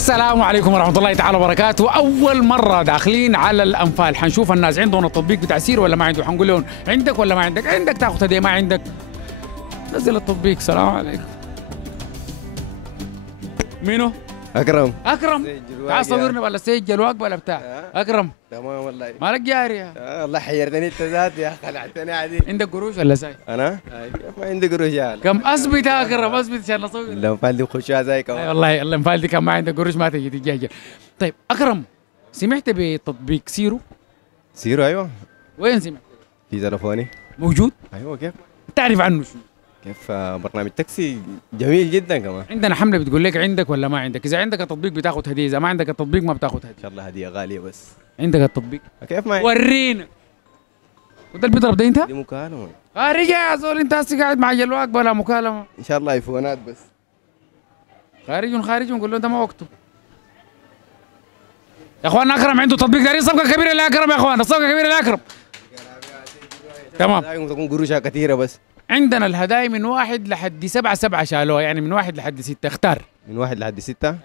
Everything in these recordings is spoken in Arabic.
السلام عليكم ورحمة الله تعالى وبركاته. أول مرة داخلين على الأنفال، حنشوف الناس عندهم التطبيق بتاع سير ولا ما عنده، حنقول لهم عندك ولا ما عندك، عندك تاخذ هدية، ما عندك نزل التطبيق. السلام عليكم. مينو؟ اكرم. أكرم تعال صورنا ولا سجل واقف ولا بتاع. أكرم تمام والله. مالك جاري؟ والله حيرتني انت ذات يا اخي، خلعتني عادي. عندك قروش ولا زي؟ انا؟ كيف ما عندي قروش يا كم أثبت يا أكرم، أثبت عشان نصور. الانفال دي بخشها زي أي كمان. والله الأنفال دي كان ما عندك قروش ما تجي تجاجل. طيب أكرم، سمعت بتطبيق سيرو؟ سيرو ايوه. وين سمعت؟ في تلفوني. موجود؟ ايوه كيف؟ تعرف عنه شو؟ كيف برنامج تاكسي جميل جدا كمان. عندنا حمله بتقول لك عندك ولا ما عندك، اذا عندك التطبيق بتاخذ هديه، اذا ما عندك التطبيق ما بتاخذ ان هديه. شاء الله هديه غاليه بس. عندك التطبيق؟ كيف ما ورينا. وده اللي بيضرب ده انت؟ دي مكالمه. رجع يا زول، انت هسه قاعد مع جلواك بلا مكالمه. ان شاء الله ايفونات بس. خارج نقول له ده ما وقته. يا اخوان اكرم عنده تطبيق، دارين صفقه كبيره لاكرم يا اخوان، الصفقه كبيره لاكرم. تمام. دايما تكون قروشها كثيره بس. عندنا الهدايا من 1 لحد 7 شالوها، يعني من 1 لحد 6، اختار. من 1 لحد 6.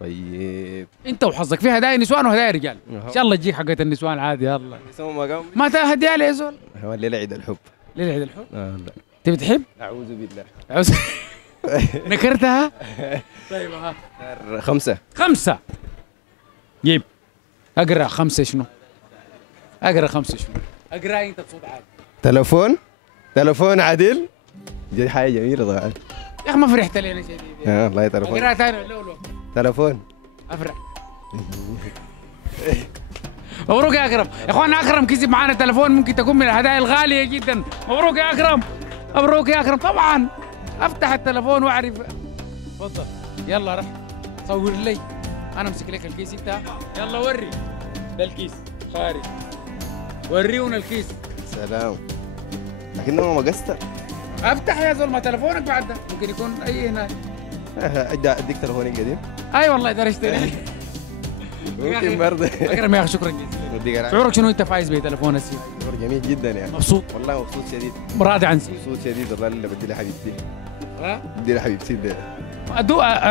طيب انت وحظك، في هدايا نسوان وهدايا رجال. ان شاء الله تجيك حقت النسوان عادي. يلا يسموا مقام. ما تهديها لي يا زول. هو الليله عيد الحب. ليه عيد الحب؟ لا انت بتحب؟ اعوذ بالله. نكرتها؟ طيب ها 5. 5. جيب. اقرا 5 شنو؟ اقرا 5 شنو؟ اقرا انت بصوت عالي. تلفون عادل. دي حاجه جميله طبعا. يا اخي ما فرحت لي انا شديد. والله تلفون. اقرا ثاني ولا اول؟ تلفون. افرح. مبروك يا اكرم، يا اخوانا اكرم كسب معانا تلفون، ممكن تكون من الهدايا الغاليه جدا. مبروك يا اكرم، مبروك يا اكرم. طبعا افتح التلفون واعرف. تفضل يلا رح صور لي، انا امسك لك الكيس انت. يلا وري ده الكيس خارج، وريونا الكيس. سلام. لكنه ما قصت. افتح يا زول، ما تلفونك بعد ده ممكن يكون اي هنا. اديك تلفوني قديم. اي والله درجتني. ممكن برضه. اكرم يا اخي شكرا جزيلا. شعورك شنو انت فايز بتلفون السير؟ شعور جميل جدا يعني. مبسوط؟ والله مبسوط شديد. راضي عن سير؟ مبسوط شديد والله. اللي بدي لي حبيبتي. ها؟ بدي لي حبيبتي ده.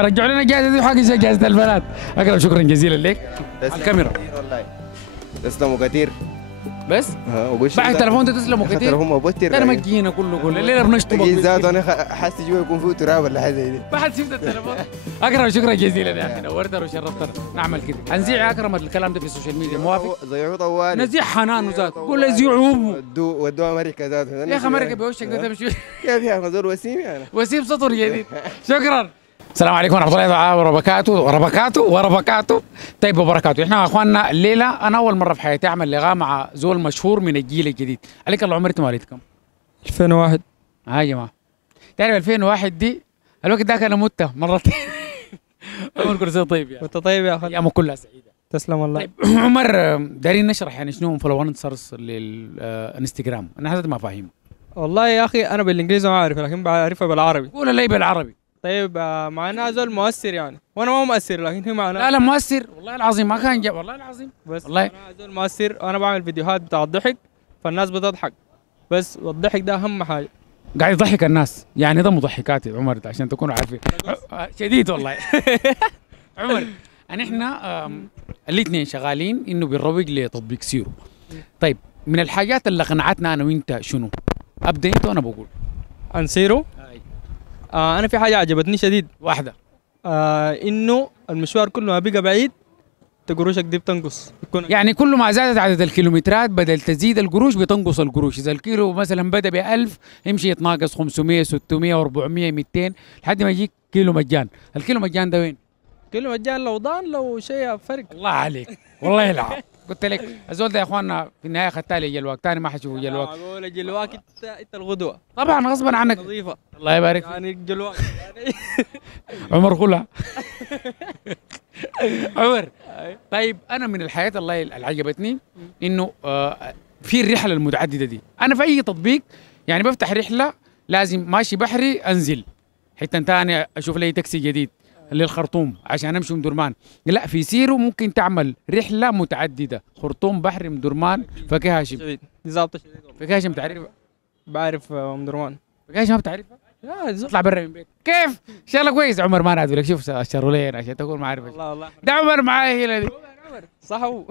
رجعوا لنا جائزه دي وحاجه زي جائزه البنات. اكرم شكرا جزيلا لك. على الكاميرا. والله تسلموا كثير. بس؟ وقول بعد التلفون ده تسلموا كثير. التلفون مبتر. انا مجينا كله الليله بنشطب. ذاته انا حاسس جوا يكون فيه تراب ولا حاجه زي دي. بعد شفت التلفون. اكرم شكرا جزيلا يا اخي، نورتنا وشرفتنا. نعمل كده هنزيع يا اكرم الكلام ده في السوشيال ميديا، موافق؟ زيعوا طوالي. نزيع حنان وذات، قول له زيعوا امه. ودوه امريكا ذاته. يا اخي امريكا بوشك ده تمشي. كيف يا اخي زول وسيم يعني. وسيم سطر جديد. شكرا. السلام عليكم ورحمة الله تعالى وبركاته. طيب وبركاته، احنا يا اخواننا الليلة انا أول مرة في حياتي أعمل لقاء مع زول مشهور من الجيل الجديد. عليك الله عمرك مواليد كم؟ 2001. يا جماعة تعرف 2001 دي الوقت ده كان متة مرتين. عمر كل سنة طيب يعني. وانت طيب يا اخي. أيامه كلها سعيدة. تسلم والله. طيب عمر، دارين نشرح يعني شنو انفلونسرز للانستغرام، انا هذا ما فاهمه. والله يا اخي انا بالانجليزي ما عارف، لكن بعرفها بالعربي. قول لي بالعربي. طيب معناها زول مؤثر يعني، وانا ما مؤثر لكن هي معناها. لا مؤثر والله العظيم، ما كان جاب والله العظيم. بس والله معناها زول مؤثر، وانا بعمل فيديوهات بتاع الضحك فالناس بتضحك، بس والضحك ده اهم حاجه. قاعد يضحك الناس، يعني ده مضحكات يا عمر ده عشان تكونوا عارفين. شديد والله. عمر احنا الاثنين شغالين انه بنروج لتطبيق سيرو. طيب من الحاجات اللي قنعتنا انا وانت شنو؟ ابدا انت وانا بقول. عن سيرو انا في حاجه عجبتني شديد. واحده انه المشوار كله ما بقى بعيد قروشك دي بتنقص. يعني كل ما زادت عدد الكيلومترات بدل تزيد القروش بتنقص القروش. اذا الكيلو مثلا بدا ب 1000 يمشي يتناقص 500 600 400 200 لحد ما يجيك كيلو مجان. الكيلو مجان ده وين؟ كيلو مجان لو ضان لو شيء فرق. الله عليك والله العظيم. قلت لك الزول ده يا اخواننا في النهايه اخذتها لي جلواك، ثاني ما حشوفه جلواك. معقول جلواك انت الغدوه طبعا غصبا عنك. نظيفه. الله يبارك يعني جلواك يعني. عمر كلها. عمر طيب انا من الحياه الله اللي عجبتني انه في الرحله المتعدده دي. انا في اي تطبيق يعني بفتح رحله لازم ماشي بحري انزل حته ثانيه اشوف لي تاكسي جديد للخرطوم عشان امشي من درمان. لا في سيرو ممكن تعمل رحله متعدده، خرطوم بحري من درمان فكي هاشم. دي ظابطه شديد. فكي هاشم بتعرفها؟ بعرف ام درمان. فكي هاشم ما بتعرفها؟ اطلع برا من بيت كيف؟ ان شاء الله كويس. عمر ما نادوا لك، شوف اشروا لي عشان تكون معرف. والله ده عمر معاي هنا دي. صح هو.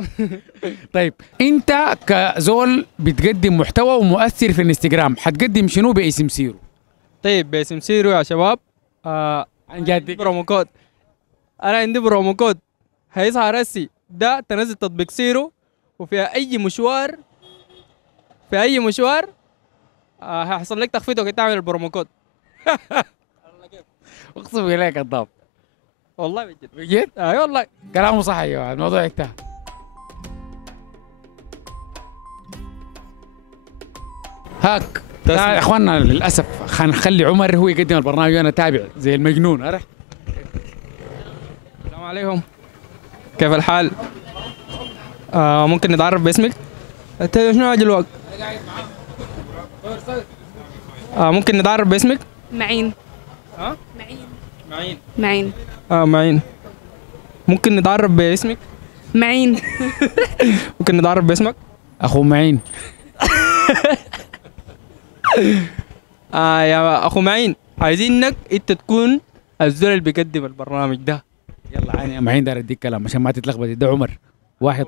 طيب انت كزول بتقدم محتوى ومؤثر في الانستغرام، حتقدم شنو باسم سيرو؟ طيب باسم سيرو يا شباب، عن جد برومو كود. انا عندي برومو كود هيظهر هسي، ده تنزل تطبيق سيرو، وفي اي مشوار هيحصل لك تخفيض وقت تعمل البرومو كود. اقسم بالله كذاب. والله بجد بجد؟ اي والله. كلامه صح يا جماعه، الموضوع انتهى. هاك يا اخواننا للاسف حنخلي عمر هو يقدم البرنامج وانا تابع زي المجنون. عرفت؟ السلام عليكم، كيف الحال؟ ممكن نتعرف باسمك؟ انت شنو اجل الوقت؟ ممكن نتعرف باسمك؟ معين. ها؟ معين. معين. معين. معين. ممكن نتعرف باسمك؟ معين. ممكن نتعرف باسمك؟ اخو معين. يا اخو معين، عايزينك انت تكون الزول اللي بيقدم البرنامج ده. يلا عيني يا معين، داير اديك كلام عشان ما تتلخبط. ده عمر واحد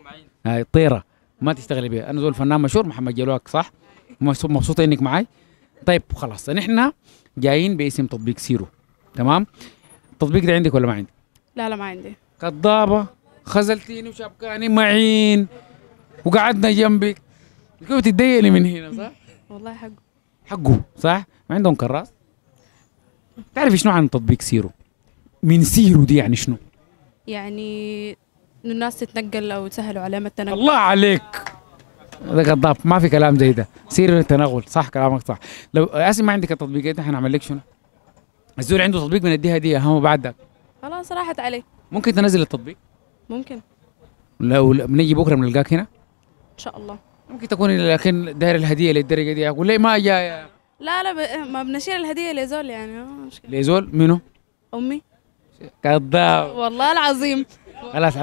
طيره ما تشتغلي بيها. انا زول فنان مشهور محمد جلوك، صح؟ مبسوطه انك معاي. طيب خلاص، نحن جايين باسم تطبيق سيرو، تمام؟ التطبيق ده عندك ولا ما عندك؟ لا ما عندي. كذابه، خذلتيني وشبكاني معين وقعدنا جنبك كيف تتضايقني من هنا، صح؟ والله حقه. حقه صح؟ ما عندهم كراس؟ تعرفي شنو عن تطبيق سيرو؟ من سيرو دي يعني شنو؟ يعني انه الناس تتنقل او تسهلوا عليهم التنقل. الله عليك، ده كذاب، ما في كلام زي ده. سيرو التنقل، صح كلامك صح. لو اسف ما عندك التطبيقات احنا هنعمل لك شنو؟ الزول عنده تطبيق بنديها هديه هم بعد ذاك. خلاص راحت عليه. ممكن تنزل التطبيق؟ ممكن. لو بنيجي بكره بنلقاك هنا؟ ان شاء الله. ممكن تكون لكن داير الهديه للدرجه دي، اقول ليه ما جاي؟ لا ما بنشيل الهديه لزول يعني مشكله. ليزول منو؟ امي. كذاب والله العظيم. خلاص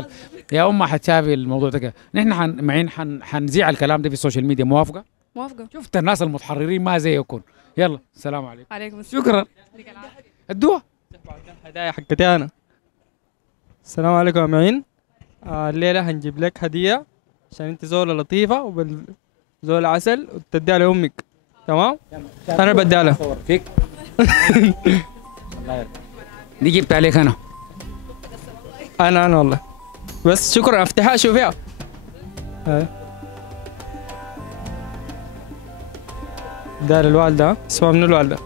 يا امه حتشافي الموضوع ده كده. نحن معين حنذيع الكلام ده في السوشيال ميديا، موافقه؟ موافقه. شفت الناس المتحررين ما زيكم. يلا السلام عليكم. عليكم السلام. شكرا. الدواء هدايا حقتي انا. السلام عليكم يا معين. الليله هنجيب لك هديه عشان انت زوله لطيفه زوله عسل، وتديها لامك، تمام؟ انا بديها لها فيك. دي جبت عليك انا. انا والله، بس شكرا. افتحها شوفيها. ده للوالده، اسمها من الوالده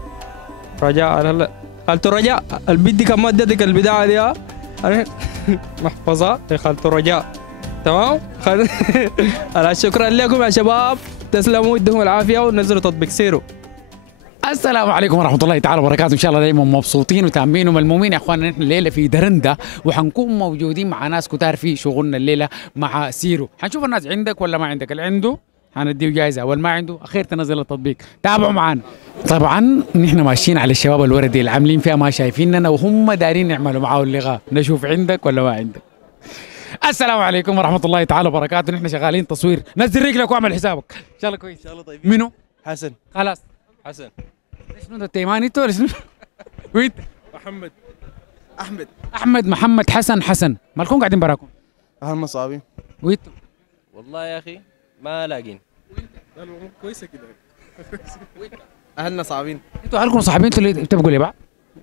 رجاء. هلا خالته رجاء، البيت دي كان ما ادتك البدايه دي انا محفظه لخالته رجاء، تمام؟ شكرا لكم يا شباب، تسلموا، يديهم العافيه، ونزلوا تطبيق سيرو. السلام عليكم ورحمة الله تعالى وبركاته. إن شاء الله دايما مبسوطين وتامين وملمومين يا إخواننا. نحن الليلة في درندا وحنكون موجودين مع ناس كتار في شغلنا الليلة مع سيرو. حنشوف الناس عندك ولا ما عندك، اللي عنده حنديه جائزة واللي ما عنده أخير تنزل التطبيق. تابعوا معنا. طبعا نحن ماشيين على الشباب الوردي اللي عاملين فيها ما شايفيننا وهم دارين يعملوا معاه اللقاء، نشوف عندك ولا ما عندك. السلام عليكم ورحمة الله تعالى وبركاته. نحن شغالين تصوير، نزل رجلك واعمل حسابك. إن شاء الله كويس. إن شاء الله طيب. منو؟ حسن. خلاص. حسن. شنو ده التيماني تو ولا شنو؟ ويت محمد. احمد. احمد محمد حسن مالكم قاعدين براكم؟ اهل مصابين. ويت والله يا اخي ما لاقين. كويسه كده. اهلنا صعبين. انتوا اهلكم صاحبين، انتوا اللي بتبقوا لي بعض؟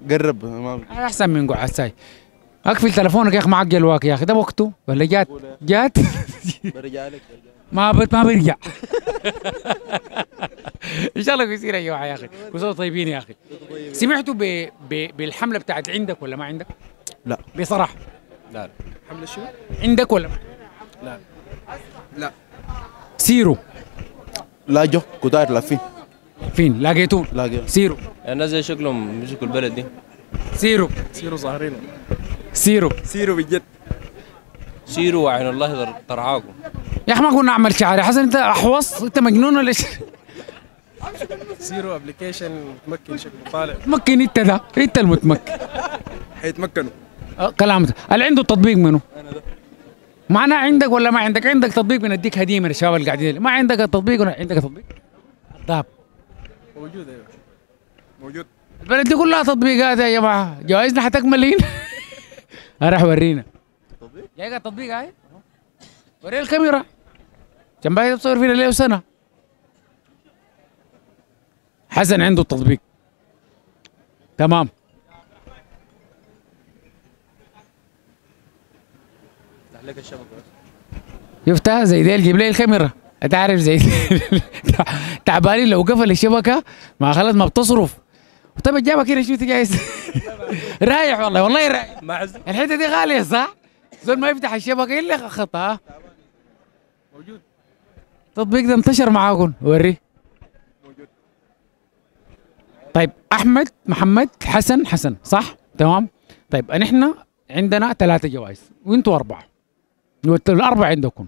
قرب ما احسن من قعد ساي. اقفل تلفونك يا اخي، معك جلواك يا اخي، ده وقته ولا جات؟ برجالك. ما بيرجع. ان شاء الله كويسين يا جماعه يا اخي، كلكم طيبين يا اخي. سمعتوا بالحمله بتاعت عندك ولا ما عندك؟ لا بصراحه. لا حمله شو؟ عندك ولا ما؟ لا لا. سيرو. لا جو كتار لافين. فين لاقيتون؟ لاقي. سيرو. الناس زي شكلهم مسكوا البلد دي. سيرو ظاهرين. سيرو بجد. سيروا وعين الله ترعاكم. يا اخي ما قلنا اعمل شعر يا حسن، انت احوص، انت مجنون ولا ايش؟ سيرو ابلكيشن متمكن شكله طالع. متمكن انت، ده انت المتمكن. حيتمكنوا. كلامك. اللي عنده التطبيق منه؟ انا ده. معناه عندك ولا ما عندك؟ عندك تطبيق بنديك هديه من الشباب اللي قاعدين. ما عندك التطبيق ولا عندك التطبيق؟ كذاب. موجود ايوه موجود. البلد دي كلها تطبيقات يا جماعه، جوائزنا حتكمل هنا. راح ورينا جايك التطبيق هاي، وري الكاميرا عشان باقي تصور فينا ليه سنه. حسن عنده التطبيق تمام. لك الشبكه شفتها زي ديل، جيب لي الكاميرا. انت عارف زي تعبانين لو قفل الشبكه ما خلص ما بتصرف. طيب جابها كده شو جايز. رايح والله والله رايح. الحته دي غاليه صح؟ زول ما يفتح الشبكه الا خطا. موجود التطبيق ده انتشر معاكم، وريه. طيب احمد محمد حسن صح؟ تمام. طيب نحن عندنا 3 جوائز وانتوا 4 والاربعه عندكم.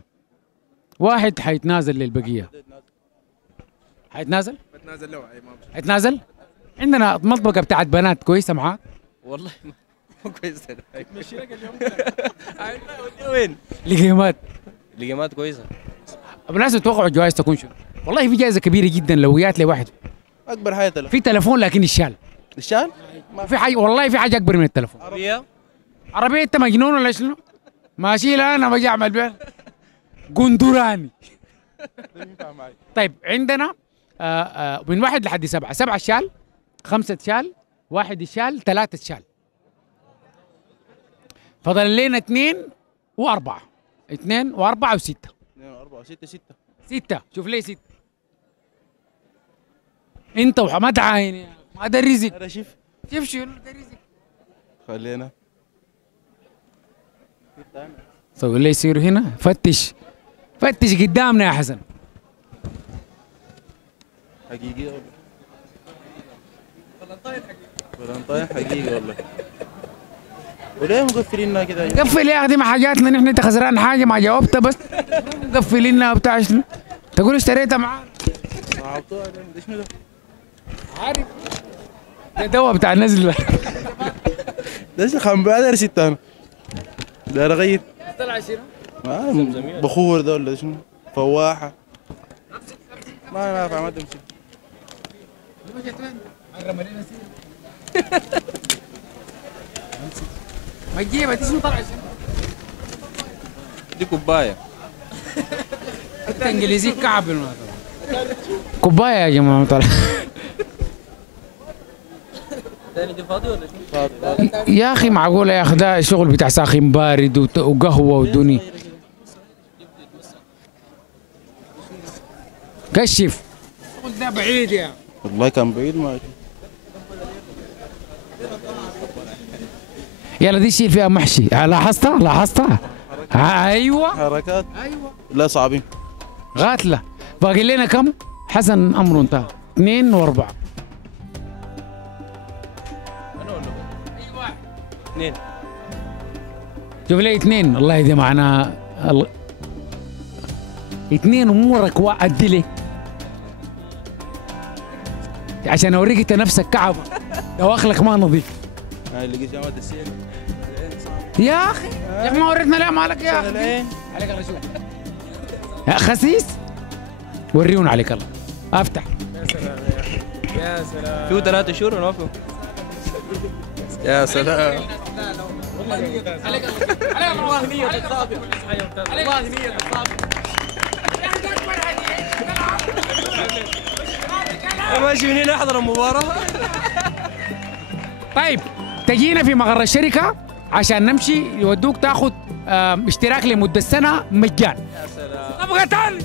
واحد حيتنازل للبقيه. حيتنازل؟ بتنازل له اي ما بشوف. حيتنازل؟ عندنا مطبقه بتاعت بنات كويسه معاك؟ والله مو كويس. مشي لك اليوم وين؟ لقيمات كويسه. الناس تتوقعوا الجوائز تكون شنو؟ والله في جائزه كبيره جدا لو جات لي واحد. اكبر حاجه تلفون. في تلفون لكن الشال. الشال؟ في حاجه والله في حاجه اكبر من التلفون. عربيه انت مجنون ولا شنو؟ ماشي لا انا بجي اعمل بيها قندراني. طيب عندنا من 1 لحد 7، 7 شال، 5 شال، 1 شال، 3 شال. فضل لنا 2 و4. 2 و4 و6. 2 و4 6 6. شوف لي 6. انت ما تعاين ما ده رزق. هذا شوف شنو ده رزق. خلينا سوي لي يصير هنا. فتش قدامنا يا حسن. حقيقي والله. فلنطاين حقيقي والله. وليه مقفليننا كده؟ قفل يا اخي، ما حاجاتنا نحن. انت خسران حاجه ما جاوبت بس مقفليننا وبتاع شنو؟ تقول اشتريتها معانا. عبطوها ده شنو ده؟ عارف ده دواء بتاع النزل. ده خنبقه ده 6 انا. ده رغيف. طلع شنو؟ بخور ده ولا شنو؟ فواحه. ما نافع ما تمشي. ما تجيبها دي شنو طلع شنو؟ دي كوبايه. انت انجليزي كعب كوبايه يا جماعه طلع. تاني دي فاضي ولا شنو؟ يا اخي معقوله يا اخي ده شغل بتاع ساخن بارد وقهوه ودني. كشف. الشغل ده بعيد يا والله كان بعيد ما يلا دي شيل فيها محشي. لاحظتها؟ ايوه حركات. ايوه لا صعبين. غاتله. باقي لنا كم؟ حسن امره انتهى. 2 و4. انا ولا ايوه 2. شوف لي 2 الله يدي معناها 2 امورك قد لي عشان اوريك انت نفسك كعبه دواخلك ما نظيف. اللي لقيت جامعه السير يا اخي ما وريتنا ليه مالك يا اخي. عليك الله شوف يا خسيس. وريونا عليك الله. افتح. يا سلام فيه 3 شهور ولا ما فيه؟ يا سلام. عليك الله نية الصابر. والله نية الصابر. ماشي من هنا احضر المباراه. طيب تجينا في مقر الشركة عشان نمشي يودوك تاخذ اشتراك لمدة سنة مجان. يا سلام. طبقة ثاني.